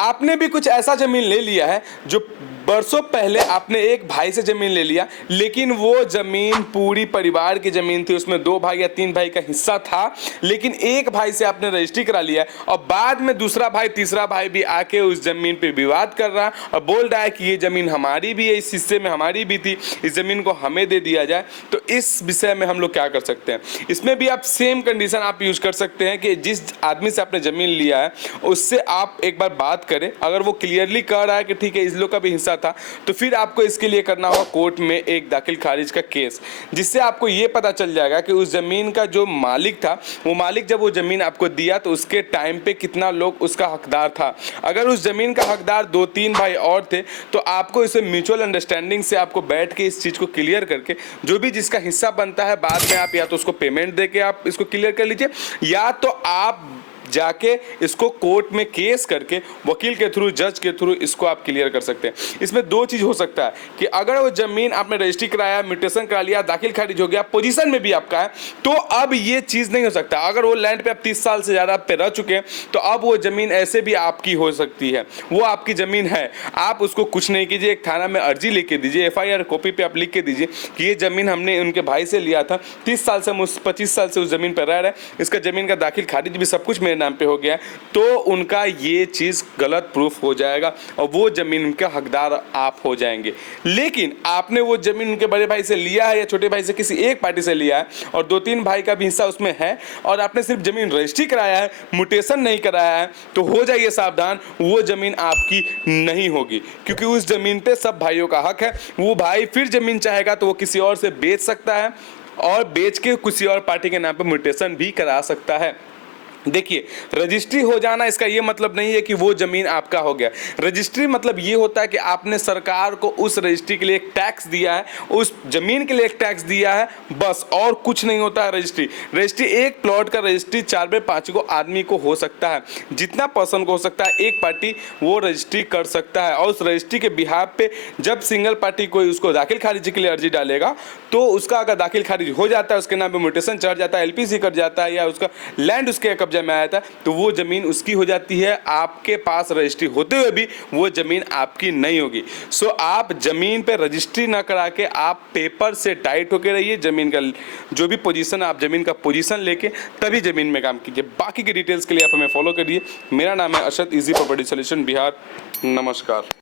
आपने भी कुछ ऐसा ज़मीन ले लिया है जो बरसों पहले आपने एक भाई से ज़मीन ले लिया, लेकिन वो ज़मीन पूरी परिवार की ज़मीन थी, उसमें 2 भाई या 3 भाई का हिस्सा था, लेकिन एक भाई से आपने रजिस्ट्री करा लिया है और बाद में दूसरा भाई तीसरा भाई भी आके उस ज़मीन पे विवाद कर रहा है और बोल रहा है कि ये ज़मीन हमारी भी है, इस हिस्से में हमारी भी थी, इस ज़मीन को हमें दे दिया जाए। तो इस विषय में हम लोग क्या कर सकते हैं? इसमें भी आप सेम कंडीशन आप यूज़ कर सकते हैं कि जिस आदमी से आपने ज़मीन लिया है उससे आप एक बार बात करें। अगर वो क्लियरली कह रहा है कि ठीक है इस लोग का भी हिस्सा था, तो फिर आपको इसके लिए करना होगा कोर्ट में एक दाखिल खारिज का केस, जिससे आपको ये पता चल जाएगा कि उस ज़मीन का जो मालिक था, वो मालिक जब वो ज़मीन आपको दिया तो उसके टाइम पे कितना लोग उसका हकदार था। अगर उस ज़मीन का हकदार 2-3 भाई और थे तो आपको इसे म्यूचुअल अंडरस्टैंडिंग से आपको बैठ के इस चीज़ को क्लियर करके जो भी जिसका हिस्सा बनता है बाद में आप या तो उसको पेमेंट दे के आप इसको क्लियर कर लीजिए, या तो आप जाके इसको कोर्ट में केस करके वकील के थ्रू, जज के थ्रू इसको आप क्लियर कर सकते हैं। इसमें 2 चीज़ हो सकता है कि अगर वो ज़मीन आपने रजिस्ट्री कराया, म्यूटेशन करा लिया, दाखिल खारिज हो गया, पोजीशन में भी आपका है, तो अब ये चीज़ नहीं हो सकता। अगर वो लैंड पे आप 30 साल से ज़्यादा पे रह चुके हैं तो अब वो ज़मीन ऐसे भी आपकी हो सकती है, वो आपकी ज़मीन है। आप उसको कुछ नहीं कीजिए, एक थाना में अर्जी लिख के दीजिए, FIR कॉपी पे आप लिख के दीजिए कि ये ज़मीन हमने उनके भाई से लिया था, 30 साल से हम उस 25 साल से उस ज़मीन पर रह रहे हैं, इसका ज़मीन का दाखिल खारिज भी सब कुछ मेरे नाम पे हो गया, तो उनका ये चीज़ गलत प्रूफ हो जाएगा और वो ज़मीन उनका हकदार आप हो जाएंगे। लेकिन आपने वो ज़मीन उनके बड़े भाई से लिया है या छोटे भाई से, किसी एक पार्टी से लिया है और 2-3 भाई का भी हिस्सा उसमें है और आपने सिर्फ ज़मीन रजिस्ट्री कराया है, म्यूटेशन नहीं कराया है, तो हो जाइए सावधान, वो ज़मीन आपकी नहीं होगी, क्योंकि उस ज़मीन पे सब भाइयों का हक है। वो भाई फिर ज़मीन चाहेगा तो वो किसी और से बेच सकता है और बेच के किसी और पार्टी के नाम पे म्यूटेशन भी करा सकता है। देखिए, रजिस्ट्री हो जाना इसका ये मतलब नहीं है कि वो ज़मीन आपका हो गया। रजिस्ट्री मतलब ये होता है कि आपने सरकार को उस रजिस्ट्री के लिए एक टैक्स दिया है, उस ज़मीन के लिए एक टैक्स दिया है, बस, और कुछ नहीं होता है रजिस्ट्री। रजिस्ट्री एक प्लॉट का रजिस्ट्री 4/5 को आदमी को हो सकता है, जितना पर्सन को हो सकता है एक पार्टी वो रजिस्ट्री कर सकता है। और उस रजिस्ट्री के बिहाफ पे जब सिंगल पार्टी कोई उसको दाखिल खारिज के लिए अर्जी डालेगा तो उसका अगर दाखिल खारिज हो जाता है, उसके नाम पे म्यूटेशन चढ़ जाता है, LPC कट जाता है या उसका लैंड उसके कब्जे में आया था, तो वो ज़मीन उसकी हो जाती है। आपके पास रजिस्ट्री होते हुए भी वो ज़मीन आपकी नहीं होगी। सो आप ज़मीन पे रजिस्ट्री ना करा के आप पेपर से टाइट होकर रहिए, ज़मीन का जो भी पोजीशन है आप ज़मीन का पोजीशन लेके तभी ज़मीन में काम कीजिए। बाकी की डिटेल्स के लिए आप हमें फॉलो करिए। मेरा नाम है Arshad, easy property solution Bihar. नमस्कार।